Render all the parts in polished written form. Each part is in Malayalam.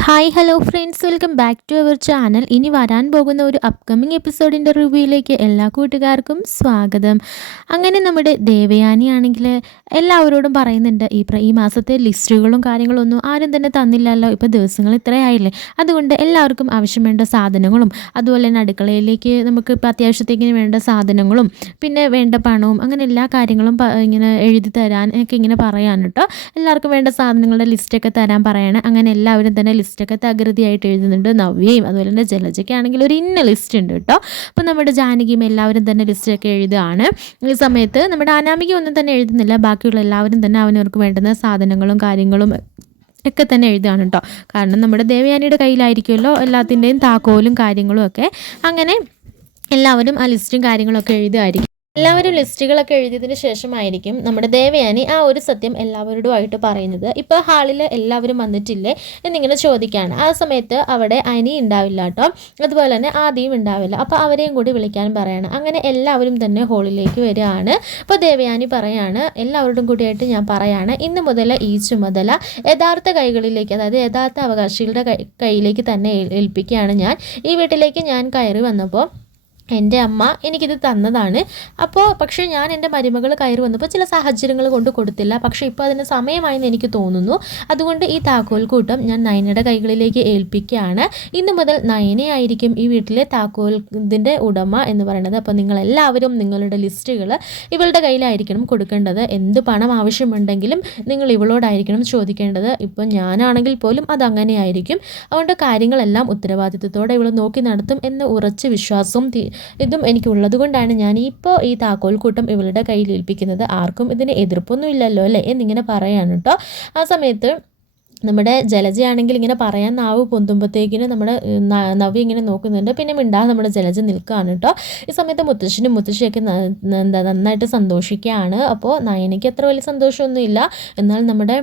Hi hello friends, welcome back to our channel. ഇനി വരാൻ പോകുന്ന ഒരു അപ്കമിങ് എപ്പിസോഡിൻ്റെ റിവ്യൂയിലേക്ക് എല്ലാ കൂട്ടുകാർക്കും സ്വാഗതം. അങ്ങനെ നമ്മുടെ ദേവയാനി ആണെങ്കിൽ എല്ലാവരോടും പറയുന്നുണ്ട്, ഈ മാസത്തെ ലിസ്റ്റുകളും കാര്യങ്ങളൊന്നും ആരും തന്നെ തന്നില്ലല്ലോ, ഇപ്പോൾ ദിവസങ്ങൾ ഇത്രയായില്ലേ, അതുകൊണ്ട് എല്ലാവർക്കും ആവശ്യം വേണ്ട സാധനങ്ങളും അതുപോലെ തന്നെ അടുക്കളയിലേക്ക് നമുക്ക് ഇപ്പോൾ അത്യാവശ്യത്തേക്കിന് വേണ്ട സാധനങ്ങളും പിന്നെ വേണ്ട പണവും അങ്ങനെ എല്ലാ കാര്യങ്ങളും ഇങ്ങനെ എഴുതി തരാൻ ഒക്കെ ഇങ്ങനെ പറയാൻ കേട്ടോ. എല്ലാവർക്കും വേണ്ട സാധനങ്ങളുടെ ലിസ്റ്റൊക്കെ തരാൻ പറയാണ്. അങ്ങനെ എല്ലാവരും തന്നെ ലിസ്റ്റൊക്കെ തകൃതിയായിട്ട് എഴുതുന്നുണ്ട്. നവ്യയും അതുപോലെ തന്നെ ജലജയ്ക്കാണെങ്കിൽ ഒരു ഇന്ന ലിസ്റ്റ് ഉണ്ട് കേട്ടോ. അപ്പോൾ നമ്മുടെ ജാനകിയും എല്ലാവരും തന്നെ ലിസ്റ്റൊക്കെ എഴുതുകയാണ്. ഈ സമയത്ത് നമ്മുടെ അനാമിക ഒന്നും തന്നെ എഴുതുന്നില്ല. ബാക്കിയുള്ള എല്ലാവരും തന്നെ അവനവർക്ക് വേണ്ടുന്ന സാധനങ്ങളും കാര്യങ്ങളും ഒക്കെ തന്നെ എഴുതുകയാണ് കേട്ടോ. കാരണം നമ്മുടെ ദേവയാനിയുടെ കയ്യിലായിരിക്കുമല്ലോ എല്ലാത്തിൻ്റെയും താക്കോലും കാര്യങ്ങളും ഒക്കെ. അങ്ങനെ എല്ലാവരും ആ ലിസ്റ്റും കാര്യങ്ങളൊക്കെ എഴുതുമായിരിക്കും. എല്ലാവരും ലിസ്റ്റുകളൊക്കെ എഴുതിയതിന് ശേഷമായിരിക്കും നമ്മുടെ ദേവയാനി ആ ഒരു സത്യം എല്ലാവരോടുമായിട്ട് പറയുന്നത്. ഇപ്പോൾ ഹാളിൽ എല്ലാവരും വന്നിട്ടില്ലേ എന്നിങ്ങനെ ചോദിക്കുകയാണ്. ആ സമയത്ത് അവിടെ അനി ഉണ്ടാവില്ല കേട്ടോ, അതുപോലെ തന്നെ ആദിയും ഉണ്ടാവില്ല. അപ്പോൾ അവരെയും കൂടി വിളിക്കാനും പറയാണ്. അങ്ങനെ എല്ലാവരും തന്നെ ഹാളിലേക്ക് വരികയാണ്. അപ്പോൾ ദേവയാനി പറയാണ്, എല്ലാവരോടും കൂടിയായിട്ട് ഞാൻ പറയാണ്, ഇന്ന് മുതൽ ഈ ചുമതല യഥാർത്ഥ കൈകളിലേക്ക്, അതായത് യഥാർത്ഥ അവകാശികളുടെ കയ്യിലേക്ക് തന്നെ ഏൽപ്പിക്കുകയാണ്. ഞാൻ ഈ വീട്ടിലേക്ക് ഞാൻ കയറി വന്നപ്പോൾ എൻ്റെ അമ്മ എനിക്കിത് തന്നതാണ്. പക്ഷേ ഞാൻ എൻ്റെ മരുമകൾ കയറി വന്നപ്പോൾ ചില സാഹചര്യങ്ങൾ കൊണ്ട് കൊടുത്തില്ല. പക്ഷേ ഇപ്പോൾ അതിന് സമയമായെന്ന് എനിക്ക് തോന്നുന്നു. അതുകൊണ്ട് ഈ താക്കോൽ കൂട്ടം ഞാൻ നയനയുടെ കൈകളിലേക്ക് ഏൽപ്പിക്കുകയാണ്. ഇന്ന് മുതൽ നയനയായിരിക്കും ഈ വീട്ടിലെ ഇതിൻ്റെ ഉടമ എന്ന് പറയുന്നത്. അപ്പോൾ നിങ്ങളെല്ലാവരും നിങ്ങളുടെ ലിസ്റ്റുകൾ ഇവളുടെ കയ്യിലായിരിക്കണം കൊടുക്കേണ്ടത്. എന്ത് പണം ആവശ്യമുണ്ടെങ്കിലും നിങ്ങൾ ഇവളോടായിരിക്കണം ചോദിക്കേണ്ടത്. ഇപ്പോൾ ഞാനാണെങ്കിൽ പോലും അതങ്ങനെയായിരിക്കും. അതുകൊണ്ട് കാര്യങ്ങളെല്ലാം ഉത്തരവാദിത്വത്തോടെ ഇവൾ നോക്കി നടത്തും എന്ന ഉറച്ച വിശ്വാസവും ഇതും എനിക്കുള്ളത് കൊണ്ടാണ് ഞാൻ ഇപ്പോൾ ഈ താക്കോൽ കൂട്ടം ഇവളുടെ കയ്യിൽ ഏൽപ്പിക്കുന്നത്. ആർക്കും ഇതിന് എതിർപ്പൊന്നും ഇല്ലല്ലോ അല്ലേ എന്നിങ്ങനെ പറയാണ് കേട്ടോ. ആ സമയത്ത് നമ്മുടെ ജലജയാണെങ്കിൽ ഇങ്ങനെ പറയാൻ നാവ് പൊന്തുമ്പോഴത്തേക്കിന് നമ്മുടെ നവ്യ ഇങ്ങനെ നോക്കുന്നുണ്ട്. പിന്നെ മിണ്ടാതെ നമ്മുടെ ജലജ നിൽക്കുകയാണ് കേട്ടോ. ഈ സമയത്ത് മുത്തശ്ശനും മുത്തശ്ശിയൊക്കെ നന്നായിട്ട് സന്തോഷിക്കുകയാണ്. അപ്പോൾ നയനയ്ക്ക് അത്ര വലിയ സന്തോഷമൊന്നുമില്ല. എന്നാൽ നമ്മുടെ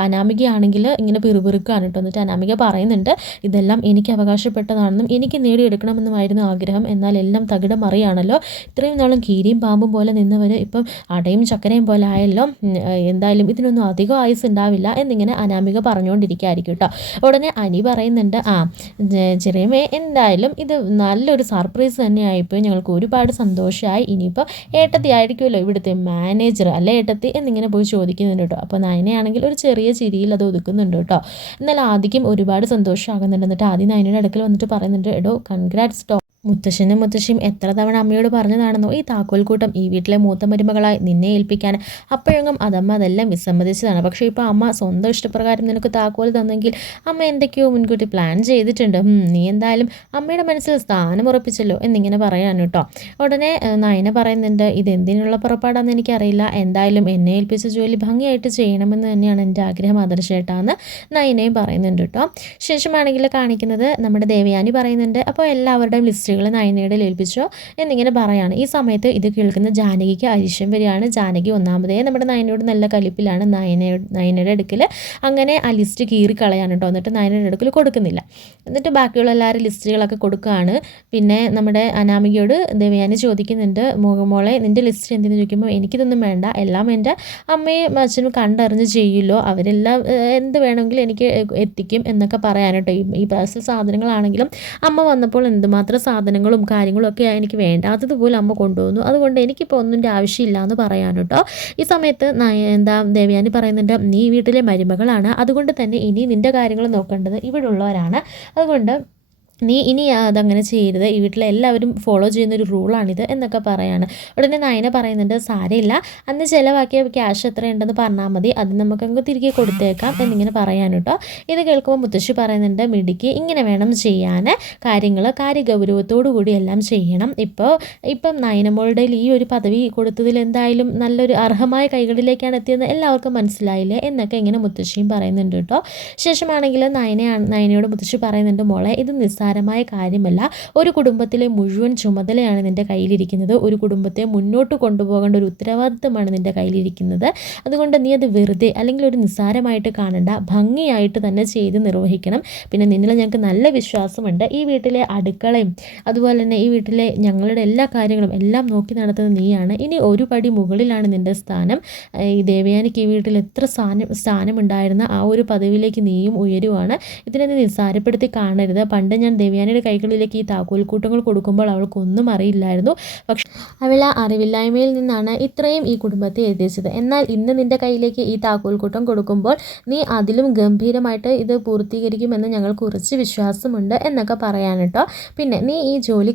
അനാമികയാണെങ്കിൽ ഇങ്ങനെ പിറുപിറുക്കുകയാണ് കേട്ടോ. എന്നിട്ട് അനാമിക പറയുന്നുണ്ട്, ഇതെല്ലാം എനിക്ക് അവകാശപ്പെട്ടതാണെന്നും എനിക്ക് നേടിയെടുക്കണമെന്നുമായിരുന്നു ആഗ്രഹം. എന്നാൽ എല്ലാം തകിടം മറിയാണല്ലോ. ഇത്രയും നാളും കീരിയും പാമ്പും പോലെ നിന്നവർ ഇപ്പം അടയും ചക്കരയും പോലെ ആയല്ലോ. എന്തായാലും ഇതിനൊന്നും അധികം ആയുസ് ഉണ്ടാവില്ല എന്നിങ്ങനെ അനാമിക പറഞ്ഞുകൊണ്ടിരിക്കുകയായിരിക്കും കേട്ടോ. ഉടനെ അനി പറയുന്നുണ്ട്, ചെറിയമ്മേ, എന്തായാലും ഇത് നല്ലൊരു സർപ്രൈസ് തന്നെയായിപ്പോയി, ഞങ്ങൾക്ക് ഒരുപാട് സന്തോഷമായി. ഇനിയിപ്പോൾ ഏട്ടത്തി ആയിരിക്കുമല്ലോ ഇവിടുത്തെ മാനേജർ അല്ലേ ഏട്ടത്തി എന്നിങ്ങനെ പോയി ചോദിക്കുന്നുണ്ട് കേട്ടോ. അപ്പോൾ നയനയാണെങ്കിൽ ഒരു ചെറിയ ചിരിയിൽ അത് ഒതുക്കുന്നുണ്ട് കേട്ടോ. എന്നാൽ ആദ്യം ഒരുപാട് സന്തോഷമാകുന്നുണ്ട്. എന്നിട്ട് ആദ്യം നയനയുടെ അടുക്കൽ വന്നിട്ട് പറയുന്നുണ്ട്, എടോ കൺഗ്രാറ്റ്സ് ടോ, മുത്തശ്ശനും മുത്തശ്ശിയും എത്ര തവണ അമ്മയോട് പറഞ്ഞതാണെന്നോ ഈ താക്കോൽക്കൂട്ടം ഈ വീട്ടിലെ മൂത്ത മരുമകളായി നിന്നെ ഏൽപ്പിക്കാൻ. അപ്പോഴെങ്കിലും അതമ്മ അതെല്ലാം വിസമ്മതിച്ചതാണ്. പക്ഷേ ഇപ്പോൾ അമ്മ സ്വന്തം ഇഷ്ടപ്രകാരം നിനക്ക് താക്കോൽ തന്നെങ്കിൽ അമ്മ എന്തൊക്കെയോ മുൻകൂട്ടി പ്ലാൻ ചെയ്തിട്ടുണ്ട്. നീ എന്തായാലും അമ്മയുടെ മനസ്സിൽ സ്ഥാനം ഉറപ്പിച്ചല്ലോ എന്നിങ്ങനെ പറയാൻ കേട്ടോ. ഉടനെ നയന പറയുന്നുണ്ട്, ഇതെന്തിനുള്ള പുറപ്പാടാണെന്ന് എനിക്കറിയില്ല, എന്തായാലും എന്നെ ഏൽപ്പിച്ച ജോലി ഭംഗിയായിട്ട് ചെയ്യണമെന്ന് തന്നെയാണ് എൻ്റെ ആഗ്രഹം ആദർശേട്ടാന്ന് നയനയും പറയുന്നുണ്ട് കേട്ടോ. ശേഷമാണെങ്കിൽ കാണിക്കുന്നത് നമ്മുടെ ദേവയാനി പറയുന്നുണ്ട്, അപ്പോൾ എല്ലാവരുടെയും ലിസ്റ്റ് നയനയുടെ ഏൽപ്പിച്ചോ എന്നിങ്ങനെ പറയാണ്. ഈ സമയത്ത് ഇത് കേൾക്കുന്ന ജാനകിക്ക് അരിശം വരികയാണ്. ജാനകി ഒന്നാമതേ നമ്മുടെ നയനയോട് നല്ല കലിപ്പിലാണ്. നയനയുടെ അടുക്കൽ അങ്ങനെ ആ ലിസ്റ്റ് കീറിക്കളയാണ് കേട്ടോ. എന്നിട്ട് നയനയുടെ അടുക്കൽ കൊടുക്കുന്നില്ല. എന്നിട്ട് ബാക്കിയുള്ള എല്ലാവരും ലിസ്റ്റുകളൊക്കെ കൊടുക്കുകയാണ്. പിന്നെ നമ്മുടെ അനാമികയോട് ദേവയാനി ചോദിക്കുന്നുണ്ട്, മോളെ നിൻ്റെ ലിസ്റ്റ് എന്തെന്ന് ചോദിക്കുമ്പോൾ എനിക്കിതൊന്നും വേണ്ട, എല്ലാം എൻ്റെ അമ്മയും അച്ഛനും കണ്ടറിഞ്ഞ് ചെയ്യുമല്ലോ, അവരെല്ലാം എന്ത് വേണമെങ്കിലും എനിക്ക് എത്തിക്കും എന്നൊക്കെ പറയാൻ കേട്ടോ. ഈ പേഴ്സണൽ സാധനങ്ങളാണെങ്കിലും അമ്മ വന്നപ്പോൾ എന്തുമാത്രം സാധനങ്ങളും കാര്യങ്ങളും ഒക്കെ എനിക്ക് വേണ്ടാത്തതുപോലെ അമ്മ കൊണ്ടുവന്നു. അതുകൊണ്ട് എനിക്കിപ്പോൾ ഒന്നിൻ്റെ ആവശ്യമില്ല എന്ന് പറയാൻ കേട്ടോ. ഈ സമയത്ത് ദേവയാനി പറയുന്നുണ്ട്, നീ വീട്ടിലെ മരുമകളാണ്, അതുകൊണ്ട് തന്നെ ഇനി നിൻ്റെ കാര്യങ്ങൾ നോക്കേണ്ടത് ഇവിടെ ഉള്ളവരാണ്. അതുകൊണ്ട് നീ ഇനി അതങ്ങനെ ചെയ്യരുത്, ഈ വീട്ടിലെ എല്ലാവരും ഫോളോ ചെയ്യുന്നൊരു റൂളാണിത് എന്നൊക്കെ പറയാണ്. ഉടനെ നയന പറയുന്നുണ്ട്, സാരമില്ല, അന്ന് ചിലവാക്കിയ ക്യാഷ് എത്രയുണ്ടെന്ന് പറഞ്ഞാൽ മതി, അത് നമുക്കങ്ങ് തിരികെ കൊടുത്തേക്കാം എന്നിങ്ങനെ പറയാൻ കേട്ടോ. ഇത് കേൾക്കുമ്പോൾ മുത്തശ്ശി പറയുന്നുണ്ട്, മിടിക്ക് ഇങ്ങനെ വേണം ചെയ്യാൻ, കാര്യഗൗരവത്തോടു കൂടി എല്ലാം ചെയ്യണം. ഇപ്പം നയനമോളുടെ ഈ ഒരു പദവി കൊടുത്തതിൽ എന്തായാലും നല്ലൊരു അർഹമായ കൈകളിലേക്കാണ് എത്തിയെന്ന് എല്ലാവർക്കും മനസ്സിലായില്ലേ എന്നൊക്കെ ഇങ്ങനെ മുത്തശ്ശിയും പറയുന്നുണ്ട് കേട്ടോ. ശേഷമാണെങ്കിൽ നയനയോട് മുത്തശ്ശി പറയുന്നുണ്ട്, മോളെ ഇത് നിസ്സാരമായ കാര്യമല്ല. ഒരു കുടുംബത്തിലെ മുഴുവൻ ചുമതലയാണ് നിൻ്റെ കയ്യിലിരിക്കുന്നത്. ഒരു കുടുംബത്തെ മുന്നോട്ട് കൊണ്ടുപോകേണ്ട ഒരു ഉത്തരവാദിത്തമാണ് നിൻ്റെ കയ്യിലിരിക്കുന്നത്. അതുകൊണ്ട് നീ അത് വെറുതെ അല്ലെങ്കിൽ ഒരു നിസ്സാരമായിട്ട് കാണണ്ട, ഭംഗിയായിട്ട് തന്നെ ചെയ്ത് നിർവഹിക്കണം. പിന്നെ നിന്നിൽ ഞങ്ങൾക്ക് നല്ല വിശ്വാസമുണ്ട്. ഈ വീട്ടിലെ അടുക്കളയും അതുപോലെ തന്നെ ഈ വീട്ടിലെ ഞങ്ങളുടെ എല്ലാ കാര്യങ്ങളും എല്ലാം നോക്കി നടത്തുന്നത് നീയാണ്. ഇനി ഒരു പടി മുകളിലാണ് നിൻ്റെ സ്ഥാനം. ഈ ദേവയാനിക്ക് ഈ വീട്ടിൽ എത്ര സ്ഥാനമുണ്ടായിരുന്ന ആ ഒരു പദവിയിലേക്ക് നീയും ഉയരുവാണ്. ഇതിനെ നീ നിസ്സാരപ്പെടുത്തി കാണരുത്. പണ്ട് ഞാൻ ദേവയാനിയുടെ കൈകളിലേക്ക് ഈ താക്കോൽക്കൂട്ടങ്ങൾ കൊടുക്കുമ്പോൾ അവൾക്കൊന്നും അറിയില്ലായിരുന്നു. പക്ഷെ അവൾ ആ അറിവില്ലായ്മയിൽ നിന്നാണ് ഇത്രയും ഈ കുടുംബത്തെ എത്തിച്ചത്. എന്നാൽ ഇന്ന് നിൻ്റെ കയ്യിലേക്ക് ഈ താക്കോൽക്കൂട്ടം കൊടുക്കുമ്പോൾ നീ അതിലും ഗംഭീരമായിട്ട് ഇത് പൂർത്തീകരിക്കുമെന്ന് ഞങ്ങൾക്ക് ഉറച്ച് വിശ്വാസമുണ്ട് എന്നൊക്കെ പറയാൻ കേട്ടോ. പിന്നെ നീ ഈ ജോലി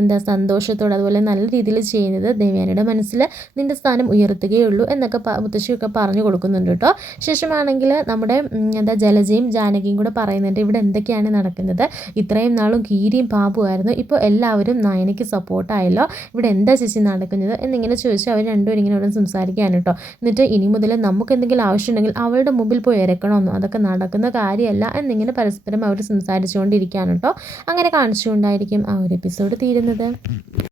എന്താ സന്തോഷത്തോടെ അതുപോലെ നല്ല രീതിയിൽ ചെയ്യുന്നത് ദേവയാനിയുടെ മനസ്സിൽ നിൻ്റെ സ്ഥാനം ഉയർത്തുകയുള്ളൂ എന്നൊക്കെ മുത്തശ്ശിയൊക്കെ പറഞ്ഞു കൊടുക്കുന്നുണ്ട് കേട്ടോ. ശേഷമാണെങ്കിൽ നമ്മുടെ എന്താ ജലജയും ജാനകിയും കൂടെ പറയുന്നുണ്ട് ഇവിടെ എന്തൊക്കെയാണ് നടക്കുന്നത്. ഇത്രയും നാളും കീരിയും പാമ്പുമായിരുന്നു, ഇപ്പോൾ എല്ലാവരും നയനയ്ക്ക് സപ്പോർട്ടായല്ലോ, ഇവിടെ എന്താ ചേച്ചി നടക്കുന്നത് എന്നിങ്ങനെ ചോദിച്ച് അവർ രണ്ടുപേരും ഇങ്ങനെ ഇവിടെ സംസാരിക്കുകയാണ് കേട്ടോ. എന്നിട്ട് ഇനി മുതൽ നമുക്ക് എന്തെങ്കിലും ആവശ്യമുണ്ടെങ്കിൽ അവളുടെ മുമ്പിൽ പോയി ഇരക്കണമെന്നോ അതൊക്കെ നടക്കുന്ന കാര്യമല്ല എന്നിങ്ങനെ പരസ്പരം അവർ സംസാരിച്ചുകൊണ്ടിരിക്കുകയാണ് കേട്ടോ. അങ്ങനെ കാണിച്ചുകൊണ്ടായിരിക്കും ആ ഒരു എപ്പിസോഡ് തീരുന്നത്.